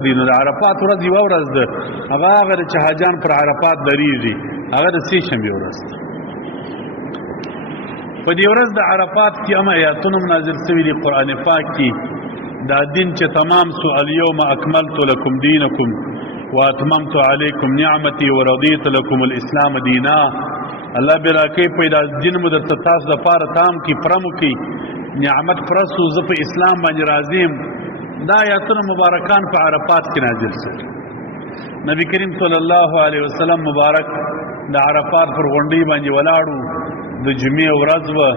نو د عرفات ورځ یوه ورځ ده هغه چې حاجیان پر عرفات درېږي هغه د سې شنبې ورځ ده. په دې ورځ د عرفات کې هم آیاتونه نازل شوي دي قرآن پاک کې دا دین چې تمام سو الیوم اکملت لکم دینکم واتممت علیکم نعمتي ورضیت لکم الاسلام دینا. الله بلا کوي پیدا دین مو درته تاسو دپاره تام کړي پرمو کړي نعمت پرسو زه په اسلام باندې راضي یم. دا آیاتونه مبارکان په عرفات کې نازل شوي. نبی کریم صلی الله علیه وسلم مبارک د عرفات پر غونډۍ باندې ولاړو. د جمعې ورځ وه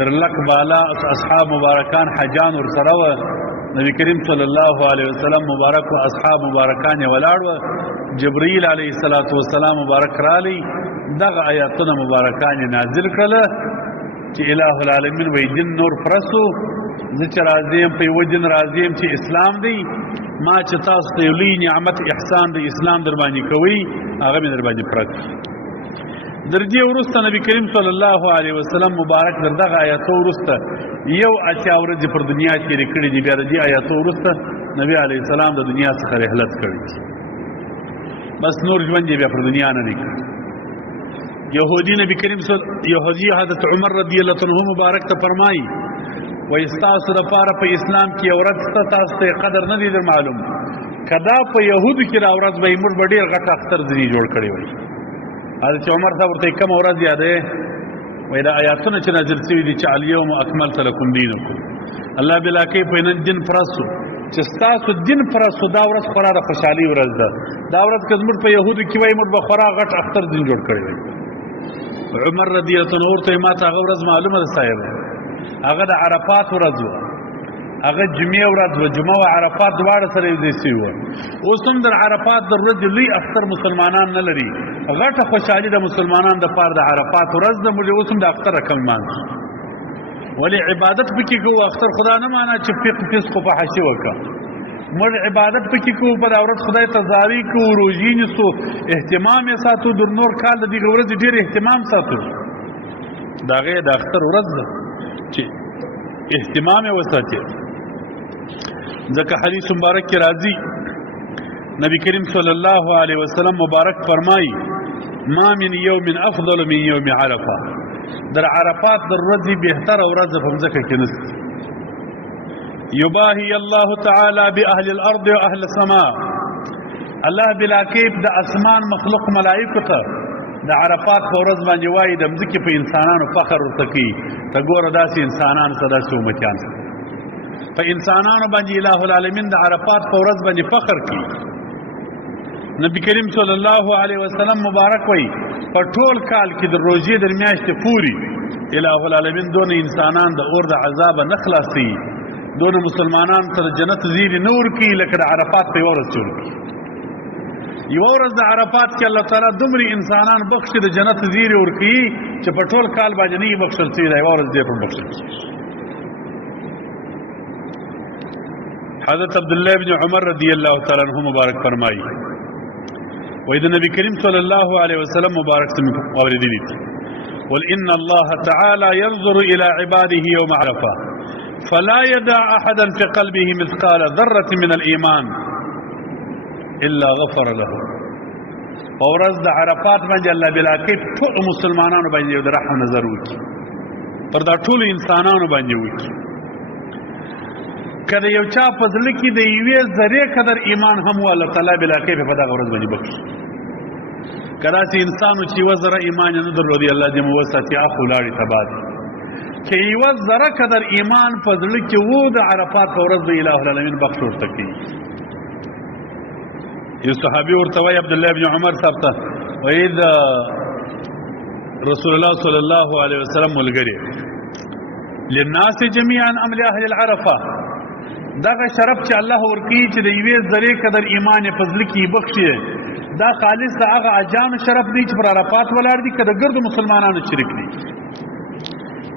در لک بالا اصحاب مبارکان حجان ورسره وه. نبی کریم صلی الله علیه وسلم مبارک و اصحاب مبارکان یې ولاړ وه. جبرائیل علیه السلام مبارک رالی دغه آیاتونه مبارکان یې نازل کړله چې الہ العالمین وایي دین نور پرسو زه چې راضي یم په یوه دین راضي یم چې اسلام دی. ما چې تاسو ته یو لوی نعمت احسان د اسلام در باندې کوئ هغه مې در باندې پوره کړي. در دې وروسته نبی کریم صلی الله علیه وسلم مبارک در دغه آیاتو وروسته یو اتیا ورځې پر دنیا تېرې کړي دي. بیا د دې آیاتو وروسته نبی علیه السلام د دنیا څخه رحلت کړی دي. بس نور ژوند یې بیا پر دنیا نه دی کړی. یهودي نبی کریم یهودي حضرت عمر رضی الله عنه مبارک ته فرمایي وایي ستاسو دپاره په اسلام کې یو ورځ شته تاسو ته یې قدر نه دی در معلوم. که دا په یهودو کې را ورځ به یې موږ به ډېر غټ اختر ځینې جوړ کړی وای. حضرت عمر صاحب ورته یې کومه ورځ یادوې؟ وایي دا آیاتونه چې نازل شوي دي چې الیوم اکملت لکم دینکم الله بلا کوي په نن دین پرستو چې ستاسو دین پرستو دا ورځ خورا د خوشحالي ورځ ده. دا ورځ که زموږ په یهودو کې وایي موږ به خورا غټ اختر ځین جوړ کړی وای. عمر رضی الله عنه ورته ما ته هغه ورځ معلومه ده صاحب هغه د عرفات ورځ وه هغه جمعې ورځ وه. جمعه و عرفات دواړه سره یو ځای شوي وه. اوس هم د عرفات د ورځې لوی اختر مسلمانان نه لري. غټه خوشحالي د مسلمانانو دپاره د عرفات ورځ ده. موږ اوس هم د اختر رقم لمانځو ولې عبادت پکې کوو. اختر خدا نه معنا چې فسق و فحاشي وکړه. موږ عبادت پکې کوو په دا ورځ خدای ته زاري کوو روژې نیسو اهتمام یې ساتو. در نور کال د دغې ورځې ډېر اهتمام ساتو. د هغې د اختر ورځ ده چې اهتمام یې وساتي. ځکه حدیث مبارک کې راځي نبی کریم صلی الله علیه وسلم مبارک فرمایي ما من یوم افضل من یوم عرفه. در عرفات در ورځې بهتره ورځ په مځکه کې نشته. یباهی الله تعالی باهل الارض و اهل السماء. الله بلا کیف د اسمان مخلوق ملائکو ته د عرفات په ورځ باندې وایي د مځکې په انسانانو فخر ورته کوي. ته ګوره داسې انسانان سه داسې امتیان سه په انسانانو باندې الہ العالمین د عرفات په ورځ باندې فخر کوي. نبی کریم صلی الله علیه وسلم مبارک وایي په ټول کال کې د روژې در میاشتې پورې الہ العالمین دونه انسانان د اور د عذابه نه خلاصوي دونه مسلمانان ته د جنت زیري نه ورکوي لکه د عرفات په یوه ورځ چې ورکوي. یوه ورځ د عرفات کې الله تعالی دومره انسانان بخشي د جنت زیري ورکوي چې په ټول کال باندې نه یې بخښل شوي دا یوه ورځ دی پر بخښل شوي. حضرت عبدالله بن عمر رضی الله تعالی عنہ مبارک فرمایي وایي د نبی کریم صلی الله علیه وسلم مبارک څه مې اورېدلي دي قل ان الله تعالی ينظر الى عباده يوم عرفه فلا يدع احدا في قلبه مثقال ذره من الايمان الا غفر له. په ورځ د عرفات باندې الله بلا کیف ټولو مسلمانانو باندې یو د رحم نظر وکړي پر دا ټولو انسانانو باندې وکړي. که د یو چا په زړه کې د یوې ذرې قدر ایمان هم و الله تعالی بلا کیف په دغه ورځ باندې بخښي. که داسې انسان و چې یوه ذره ایمان یې نه درلودی الله دې مو وساتي اخ ولاړې تباه دي. که یوه ذره قدر ایمان په زړه کې و د عرفات په ورځ به الہ العالمین بخښ ورته کوي. یو صحابي ورته وایي عبدالله بن عمر صاحب ته وایي د رسول الله صلی الله علیه وسلم ملګري للناس جمیعا ام لاهل العرفه. دغه شرف چې الله ورکوي چې د یوې ذرې قدر ایمان یې په زړه کې بخښي دا خالص د هغه اجانو شرف دی چې پر عرفات ولاړ دي که د ګردو مسلمانانو شریک دي.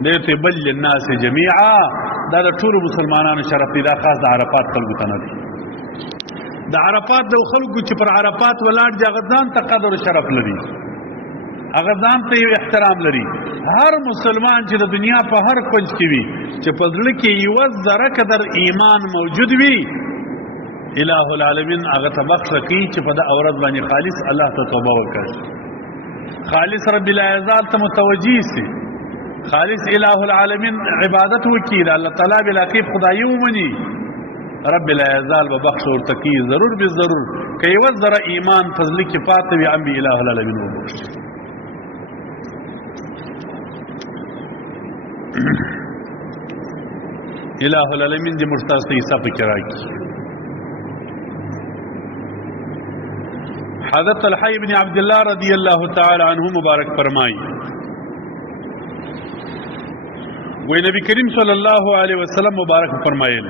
دی ورته بل للناس جمیعا دا د ټولو مسلمانانو شرف دی دا خاص د عرفات خلکو ته نه دی. د عرفات د خلکو چې پر عرفات ولاړ دي هغه ځان ته قدر و شرف لري هغه ځان ته یو احترام لري. هر مسلمان چې د دنیا په هر کونج کې وي چې په زړه کې یوه ذره قدر ایمان موجود وي الہ العالمین هغه ته بخښه کوي چې په دغه ورځ باندې خالص الله ته توبه وکړي، خالص رب العزال ته متوجه سي، خالص الہ العالمین عبادت وکړي، الله تعالی بلا کې خدایي ومني، رب العزال به بخښ ورته کوي ضرور به ضرور. که یوه ذره ایمان فضلي کې پاتې وي هم به الہ العالمین وبخښي. الہ العالمین دې موږ تاسو ته حساب پکې راکړي. حضرت الحی بن عبداللہ رضی اللہ تعالی عنہ مبارک فرمائی، وی نبی کریم صلی اللہ علیہ وسلم مبارک فرمائل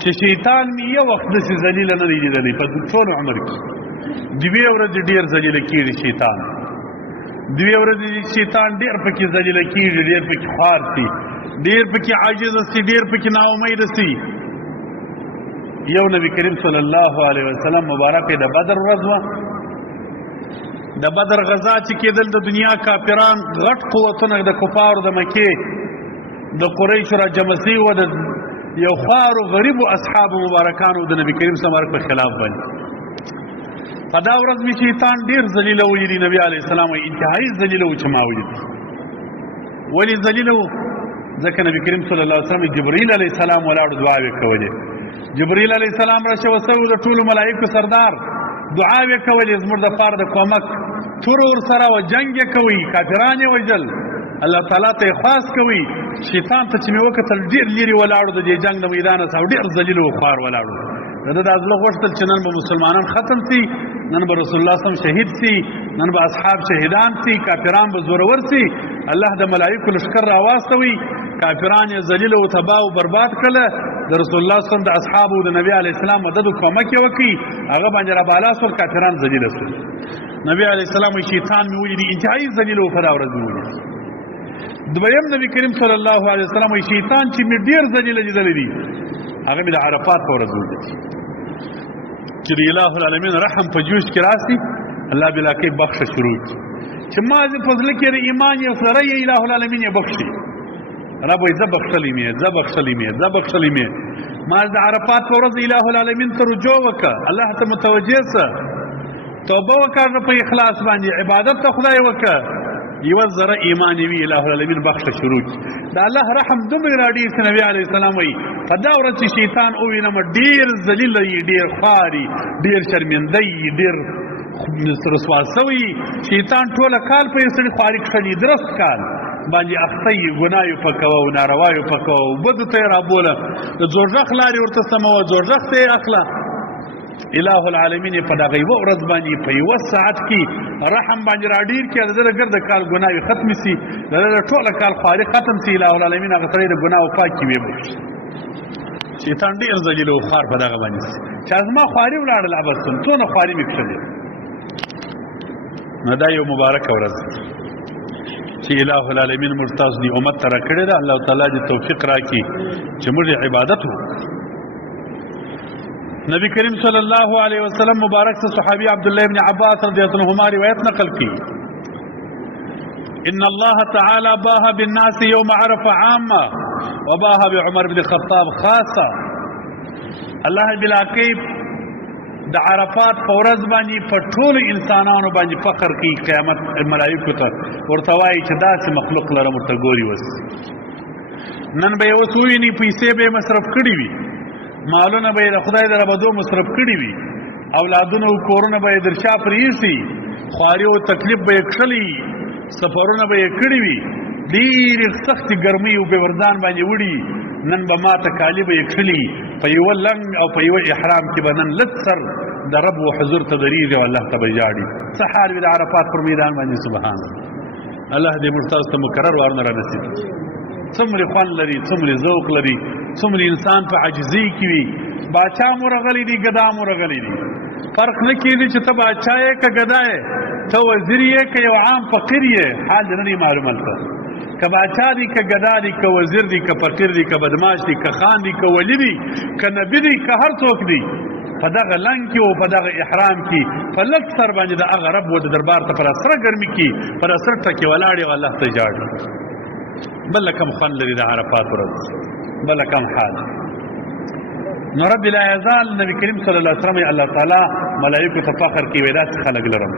چې شیطان می یو وخت داسې ذلیله نه دی لیدلی په ټول عمر کې. دوې ورځې ډېر ذلیله کېږي شیطان، دوې ورځې شیطان ډېر پکې ذلیله کېږي، ډېر پکې خوار سي، ډېر پکې عاجزه سي، ډېر پکې ناامیده سي. یو نبی کریم صلی الله علیه وسلم مبارک د بدر ورځ وه، د بدر غزا چې کېدل د دنیا کافران غټ قوتونه د کفارو د مکې د قریشو را جمع سوي وه، د یو خوارو غریبو اصحابو مبارکانو د نبی کریم صلی الله علیه وسلم په خلاف باندې. په دا ورځ مې شیطان ډېر ذلیله ولیدي، نبي علیه السلام وایي انتهایي ذلیله و چې ما ولید. ولې ذلیله و؟ ځکه نبی کریم صلی الله علیه وسلم جبرئیل علیه السلام ولاړو دعاوې کولې. جبرئیل علیه السلام را شوی سوی د ټولو ملایکو سردار، دعاوې کولې زموږ دپاره د کومک، تور ورسره و جنګ یې کوئ، کافران یې وژل، الله تعالی ته یې خواست کوئ. شیطان ته چې مې وکتل ډېر لرې ولاړو د دې جنګ د میدانه څخه، ډېر ذلیل و خوار ولاړو. د ده دا زړه غوښتل چې نن به مسلمانان ختم سي، نن به رسول الله صلی شهید سي، نن به اصحاب شهیدان سي، کافران به زورور سي. الله د ملایکو لښکر راواستوي، کافران یې ذلیل او تباه او برباد کړله. د رسول الله صلی الله علیه وسلم د اصحابو د نبی علیه السلام مدد او کومک یې وکړي، هغه باندې رابالا سول، کافران ذلیله سول. نبی علیه السلام وایي شیطان مې ولیدي انتهایي ذلیل و په دا ورځ مې ولیدي. دویم نبی کریم صلی الله علیه وسلم وایي شیطان چې مې ډېر ذلیله لیدلی دي هغه مې د عرفات په ورځ ولیدي، چې د الہ العالمین رحم په جوش کې راسي، الله بلا کې بخښه شروع کړي چې ما دې په زړه کې د ایمان یو سره یې الہ العالمین یې بخښي. رب وایي زه بخښلی مې، زه بخښلی مې، زه بخښلی مې. ما د عرفات په ورځ الہ العالمین ته رجوع وکړه، الله ته متوجه سه، توبه وکړه په اخلاص باندې، عبادت ته خدای وکړه، یوه ذره ایمان یې وي الہ العالمین بخښه شروع کړي. د الله رحم دومره راډېر چې نبي علیه السلام وایي په دا ورځ چې شیطان ووینم ډېر ذلیله یي، ډېر خوار یي، ډېر شرمنده یي، ډېر رسوا سوی. شیطان ټوله کال په یو سړي خواري کښلي، درست کال باندې اخته یې ګناه یې پکوه او ناروا یې پکوه او بدو ته یې رابوله، د دوزخ لارې ورته سموه، دوزخ ته یې اخله. الہ العالمین په دغه یوه ورځ باندې په یوه ساعت کې رحم باندې راډېر کړي، د ده د ګرده کال ګناوې ختمې سي، د ده د ټوله کال خواري ختم سي. الہ العالمین هغه سړی د ګناو پاک کړي ویې. شیطان ډېر ذلیل او خوار په دغه باندې سي چې زما خواري ولاړل ابستون، څونه خواري مې کښلې. نو دا یو مبارکه ورځ چې الہ العالمین موږ تاسو دې امت ته راکړې ده. الله تعالی دې توفیق راکړي چې موږ عبادت وکړو. نبی کریم صلی الله علیه وسلم مبارک سے صحابی عبداللہ ابن عباس رضی اللہ عنہما روایت نقل کی، ان اللہ تعالی باہ بالناس یوم عرفہ عامہ وباہ بعمر بن خطاب خاصہ. اللہ بلاکی د عرفات په ورځ باندې په ټولو انسانانو باندې فخر کوي، قیامت ملایکو ته ورته وایي چې داسې مخلوق لرم ورته ګوري. اوس نن به یې اوس وویني پیسې به یې مصرف کړي وي، مالونه به یې د خدای د ربدو مصرف کړي وي، اولادونه او کورونه به یې در شا پرېیسي، خواري او تکلیف به یې کښلی، سفرونه به یې کړي وي، ډېرې سختې ګرمۍ او بېوردان باندې وړي. نن به ماته کالي به یې کښلي، په یوه لنګ او په یوه احرام کې به نن لږ سر د رب و حضور ته درېږي او الله ته به ژاړي. څه حال وي د عرفات پر میدان باندې. سبحان الله. الله دې موږ تاسو ته مکرر وارونه را نصیب کړي. څومره خوند لري، څومره ذوق لري، څومره انسان په عاجزۍ کې وي. باچا مو رغلی دي، ګدا مو رغلی دي، فرق نه کېږي چې ته باچا یې که ګدا یې، ته وزیر یې که یو عام فقیر یې، حال دې نه دی معلوم هلته. که باچا دی، که ګدا دی، که وزیر دی، که فقیر دی، که بدماش دی، که خان دی، که ولی دی، که نبی دی، که هر څوک دی، په دغه لنګ کې او په دغه احرام کې په لږ سر باندې د هغه رب و د دربار ته پر سره ګرمي کې پر سر ټکې ولاړ او الله ته ژاړي. بله کم خوند لري د عرفات ورځ، بله کم حال. نو رب لا یزال نبی کریم صلی الله علیه وسلم الله تعالی ملائکه ته فخر کوي ودا خلق لرم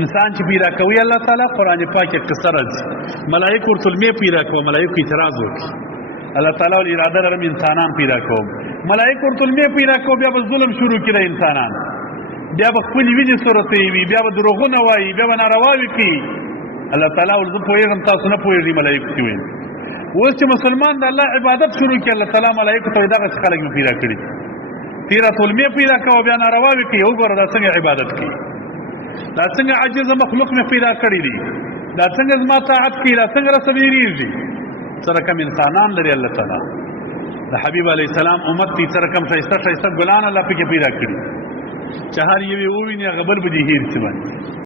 انسان چې پیدا کوي الله تعالی قران پاک کې قصه راځي ملائکه ورته مې پیدا کوي ملائکه اعتراض وکړي الله تعالی ول اراده لرم انسانان پیدا کوم ملائکه ورته مې پیدا کوي بیا به ظلم شروع کړي انسانان بیا به خپل ویدي صورت وي بیا به دروغونه وایي بیا به نارواوي کوي الله تعالی ول زه پوهېږم تاسو نه پوهېږئ ملائکه څه وایي اوس چې مسلمان د الله عبادت شروع کړي الله تعالی ملائکه ته دغه خلک پیدا کړي تیرا ظلمې پیدا کوي بیا نارواوي کوي وګوره دا څنګه عبادت کوي دا څنګه عاجز مخلوق مې پیدا کړی دي دا څنګه زما طاعت کوي دا څنګه رسویریږي سره کم انسانان لري الله تعالی د حبیب علیه السلام امت دې سره کم ښایسته ګلان الله پکې پیدا کړي چې هر یوې وویني هغه بل به دې هېر شي باندې